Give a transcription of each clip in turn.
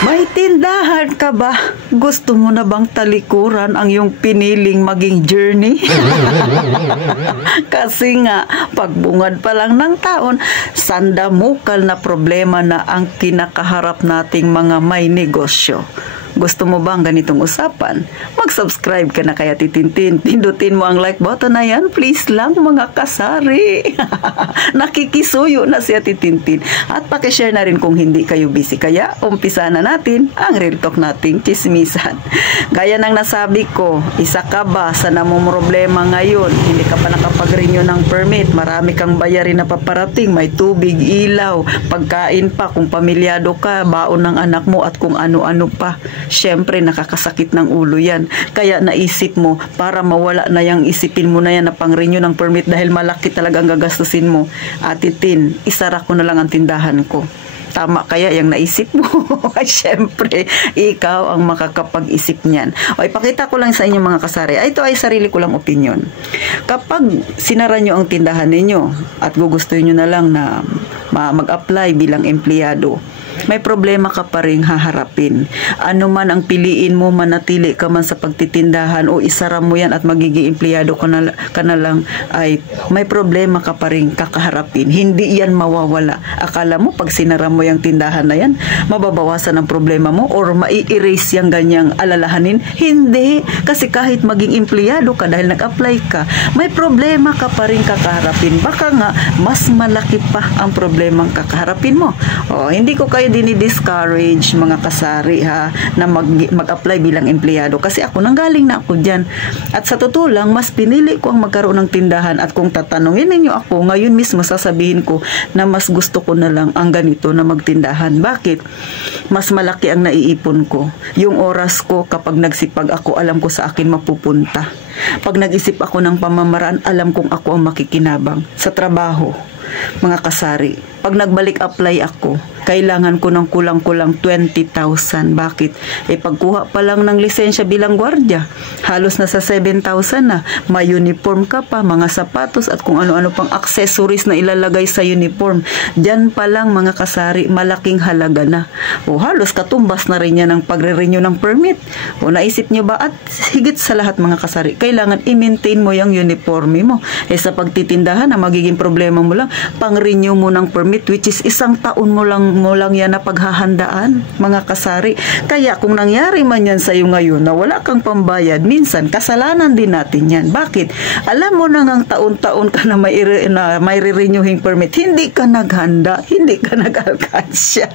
May tindahan ka ba? Gusto mo na bang talikuran ang iyong piniling maging journey? Kasi nga, pagbungad pa lang ng taon, sandamukal na problema na ang kinakaharap nating mga may negosyo. Gusto mo ba ang ganitong usapan? Mag-subscribe ka na kaya Titintin. Pindutin mo ang like button na yan. Please lang mga kasari. Nakikisuyo na siya Titintin. At pakishare na rin kung hindi kayo busy. Kaya umpisa na natin ang real talk nating chismisan. Gaya ng nasabi ko, isa ka ba sa namumroblema ngayon? Hindi ka pa nakapag-renew ng permit. Marami kang bayarin na paparating. May tubig, ilaw, pagkain pa. Kung pamilyado ka, baon ng anak mo at kung ano-ano pa. Siyempre, nakakasakit ng ulo yan. Kaya naisip mo, para mawala na yung isipin mo na yan na pang-renew ng permit dahil malaki talaga ang gagastusin mo. Atitin, isara ko na lang ang tindahan ko. Tama kaya yung naisip mo? Siyempre, ikaw ang makakapag-isip niyan. O, ipakita ko lang sa inyo mga kasari. Ito ay sarili ko lang opinion. Kapag sinara nyo ang tindahan ninyo at gugustuhin nyo na lang na mag-apply bilang empleyado, may problema ka pa rin haharapin. Ano man ang piliin mo, manatili ka man sa pagtitindahan o isara mo yan at magiging empleyado ka na lang, ay may problema ka pa rin kakaharapin. Hindi yan mawawala. Akala mo pag sinara mo yung tindahan na yan, mababawasan ang problema mo or mai-erase yung ganyang alalahanin? Hindi. Kasi kahit maging empleyado ka dahil nag-apply ka, may problema ka pa rin kakaharapin. Baka nga, mas malaki pa ang problemang kakaharapin mo. O, hindi ko kayo dini-discourage mga kasari ha, na mag-apply bilang empleyado kasi ako nanggaling na ako dyan. At sa totoo lang, mas pinili ko ang magkaroon ng tindahan at kung tatanungin ninyo ako, ngayon mismo sasabihin ko na mas gusto ko na lang ang ganito na magtindahan. Bakit? Mas malaki ang naiipon ko. Yung oras ko kapag nagsipag ako, alam ko sa akin mapupunta. Pag nag-isip ako ng pamamaraan, alam kong ako ang makikinabang sa trabaho. Mga kasari, pag nagbalik apply ako, kailangan ko ng kulang-kulang 20,000. Bakit? Pagkuha pa lang ng lisensya bilang gwardiya, halos na sa 7,000 na. May uniform ka pa, mga sapatos at kung ano-ano pang accessories na ilalagay sa uniform. Diyan pa lang mga kasari, malaking halaga na. O halos katumbas na rin yan ng pagre-renew ng permit. O naisip nyo ba? At higit sa lahat mga kasari, kailangan i-maintain mo yung uniforme mo. Sa pagtitindahan, na magiging problema mo lang, pang-renew mo ng permit, which is isang taon mo lang yan na paghahandaan, mga kasari. Kaya kung nangyari man yan sa'yo ngayon na wala kang pambayad, minsan kasalanan din natin yan. Bakit? Alam mo na ngang taon-taon ka na may re-renewing permit, hindi ka naghanda, hindi ka nag-alkansya.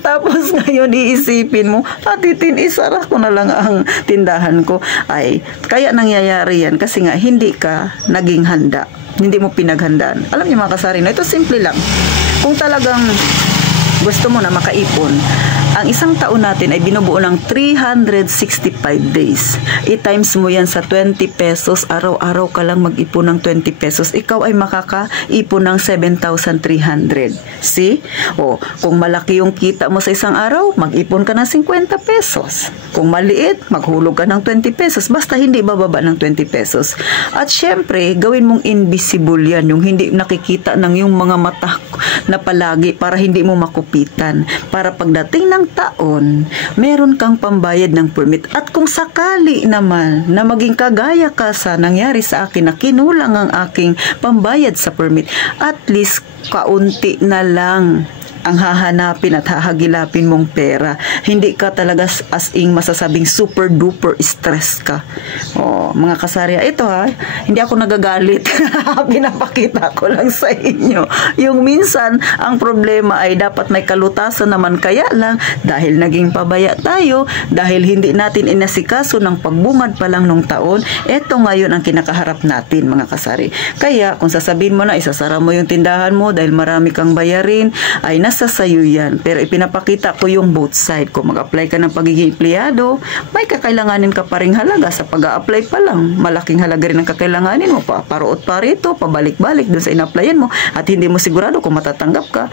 Tapos ngayon iisipin mo, Titin, isara ko na lang ang tindahan ko. Ay, kaya nangyayari yan kasi nga hindi ka naging handa. Hindi mo pinaghandaan. Alam niyo mga kasari, na ito simple lang. Kung talagang gusto mo na makaipon, ang isang taon natin ay binubuo ng 365 days. I-times mo yan sa 20 pesos. Araw-araw ka lang mag-ipon ng 20 pesos. Ikaw ay makakaipon ng 7,300. See? O, kung malaki yung kita mo sa isang araw, mag-ipon ka ng 50 pesos. Kung maliit, maghulog ka ng 20 pesos. Basta hindi bababa ng 20 pesos. At syempre, gawin mong invisible yan. Yung hindi nakikita ng yung mga mata na palagi para hindi mo makupitan. Para pagdating ng taon, meron kang pambayad ng permit. At kung sakali naman na maging kagaya ka sa nangyari sa akin na kinulang ang aking pambayad sa permit, at least kaunti na lang ang hahanapin at hahagilapin mong pera. Hindi ka talaga as in masasabing super duper stress ka. O, mga kasarya, ito ha, hindi ako nagagalit. Pinapakita ko lang sa inyo. Yung minsan, ang problema ay dapat may kalutasan naman, kaya lang, dahil naging pabaya tayo, dahil hindi natin inasikaso ng pagbungad pa lang nung taon, eto ngayon ang kinakaharap natin, mga kasari. Kaya, kung sasabihin mo na, isasara mo yung tindahan mo dahil marami kang bayarin, ay nasa sayo yan. Pero ipinapakita ko yung both side. Kung mag-apply ka ng pagiging empleyado, may kakailanganin ka pa ring halaga sa pag-a-apply pa lang. Malaking halaga rin ang kakailanganin mo. Paruot pa rito, pabalik-balik dun sa in-applyan mo at hindi mo sigurado kung matatanggap ka.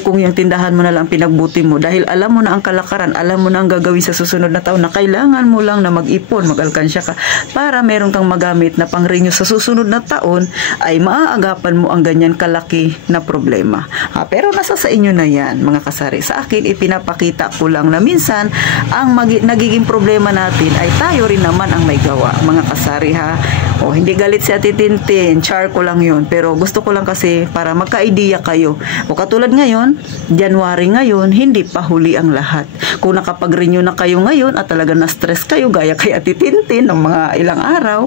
Kung yung tindahan mo na lang pinagbuti mo dahil alam mo na ang kalakaran, alam mo na ang gagawin sa susunod na taon na kailangan mo lang na mag-ipon, mag-alkansya ka para meron kang magamit na pang-renew sa susunod na taon, ay maaagapan mo ang ganyan kalaki na problema. Pero nasa sa inyo na na yan, mga kasari. Sa akin, ipinapakita ko lang na minsan, ang nagiging problema natin ay tayo rin naman ang may gawa, mga kasari ha. O, hindi galit si Ate Tintin, char ko lang yun. Pero gusto ko lang kasi para magka-idea kayo. O katulad ngayon, January ngayon, hindi pa huli ang lahat. Kung nakapag-renew na kayo ngayon at talaga na-stress kayo, gaya kay Ate Tintin ng mga ilang araw,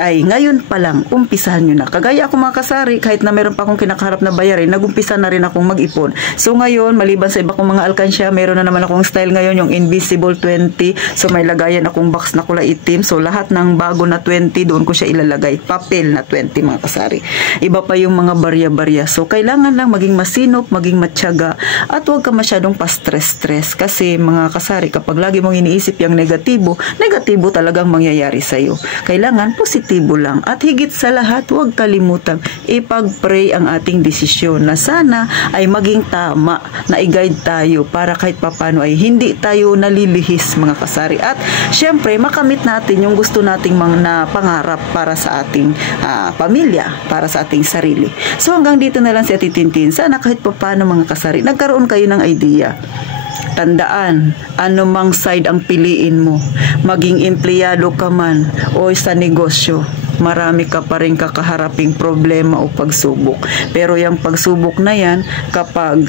ay ngayon pa lang, umpisahan nyo na. Kagaya ako mga kasari, kahit na meron pa akong kinakaharap na bayarin, nag-umpisa na rin akong mag-ipon. So ngayon, maliban sa iba kong mga alkansya, meron na naman akong style ngayon, yung Invisible 20. So may lagayan akong box na kulay itim. So lahat ng bago na 20, doon ko siya ilalagay. Papel na 20, mga kasari. Iba pa yung mga barya-barya. So kailangan lang maging masinop, maging matyaga, at huwag ka masyadong pa-stress-stress. Kasi mga kasari, kapag lagi mong iniisip yung negatibo, negatibo talagang mangyayari sa'yo. Kailangan positibo lang. At higit sa lahat, huwag kalimutang ipag-pray ang ating desisyon na sana ay maging tama, na i-guide tayo para kahit papano ay hindi tayo nalilihis, mga kasari. At syempre, makamit natin yung gusto nating mga pangarap para sa ating pamilya, para sa ating sarili. So hanggang dito na lang si Ate Tintin. Sana kahit papano, mga kasari, nagkaroon kayo ng idea. Tandaan, anumang side ang piliin mo, maging empleyado ka man o sa negosyo, marami ka pa rin kakaharaping problema o pagsubok. Pero yung pagsubok na yan, kapag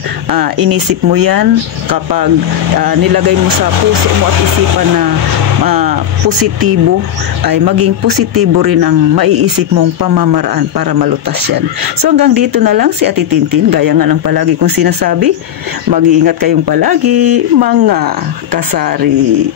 inisip mo yan, kapag nilagay mo sa puso mo at isipan na positibo, ay maging positibo rin ang maiisip mong pamamaraan para malutas yan. So hanggang dito na lang si Ate Tintin. Gaya nga ng palagi kong sinasabi, mag-iingat kayong palagi, mga kasari.